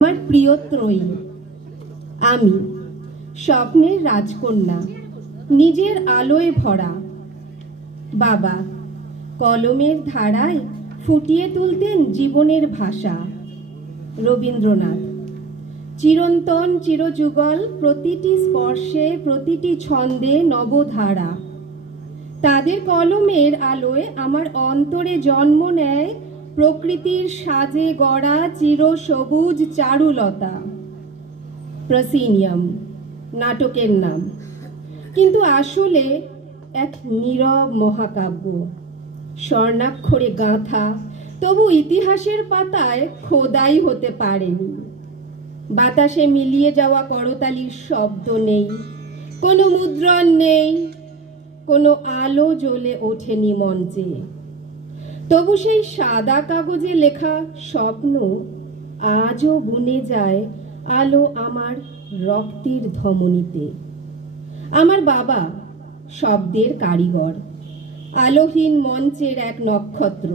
আমার প্রিয় ত্রয়ী, আমি স্বপ্নের রাজকন্যা, নিজের আলোয় ভরা। বাবা কলমের ধারায় ফুটিয়ে তুলতেন জীবনের ভাষা। রবীন্দ্রনাথ চিরন্তন চিরযুগল, প্রতিটি স্পর্শে প্রতিটি ছন্দে নবধারা। তাদের কলমের আলোয় আমার অন্তরে জন্ম নেয় প্রকৃতির সাজে গড়া চিরসবুজ চারুলতা। প্রসিনিয়াম নাটকের নাম, কিন্তু আসলে এক নীরব মহাকাব্য, স্বর্ণাক্ষরে গাঁথা, তবু ইতিহাসের পাতায় খোদাই হতে পারেনি। বাতাসে মিলিয়ে যাওয়া করতালির শব্দ নেই, কোনো মুদ্রণ নেই, কোনো আলো জ্বলে ওঠেনি মঞ্চে। তবু সেই সাদা কাগজে লেখা স্বপ্ন আজও বুনে যায় আলো আমার রক্তের ধমনীতে। আমার বাবা শব্দের কারিগর, আলোহীন মঞ্চের এক নক্ষত্র।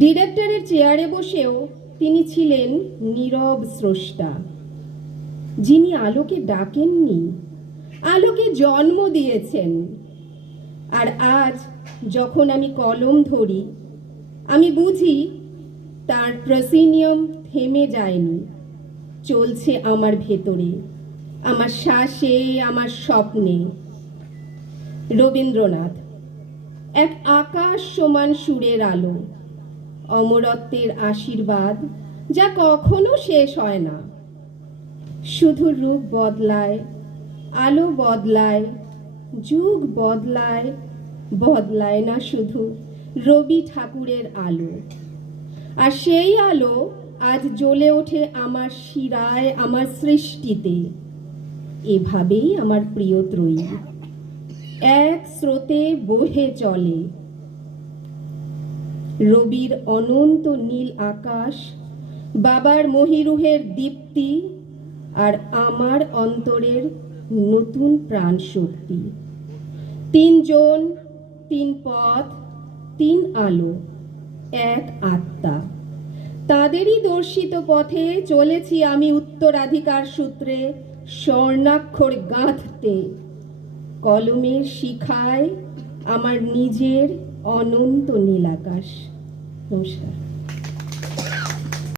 ডিরেক্টরের চেয়ারে বসেও তিনি ছিলেন নীরব স্রষ্টা, যিনি আলোকে ডাকেননি, আলোকে জন্ম দিয়েছেন। আর আজ যখন আমি কলম ধরি, আমি বুঝি তার প্রসিনিয়াম থেমে যায়নি, চলছে আমার ভেতরে, আমার শ্বাসে, আমার স্বপ্নে। রবীন্দ্রনাথ এক আকাশ সমান সুরের আলো, অমরত্বের আশীর্বাদ যা কখনো শেষ হয় না। শুধু রূপ বদলায়, আলো বদলায়, যুগ বদলায়, বদলায় না শুধু রবি ঠাকুরের আলো। আর সেই আলো আজ জ্বলে ওঠে আমার শিরায়, আমার সৃষ্টিতে। এভাবেই আমার প্রিয় ত্রয়ী এক স্রোতে বহে চলে। রবির অনন্ত নীল আকাশ, বাবার মহিরুহের দীপ্তি, আর আমার অন্তরের নতুন প্রাণ শক্তি। তিনজন, তিন পথ, তিন আলো, এক আত্মা। তাদেরই দর্শিত পথে চলেছি আমি উত্তরাধিকার সূত্রে, স্বর্ণাক্ষর গাঁথতে। কলমের শিখায় আমার নিজের অনন্ত নীল আকাশ। নমস্কার।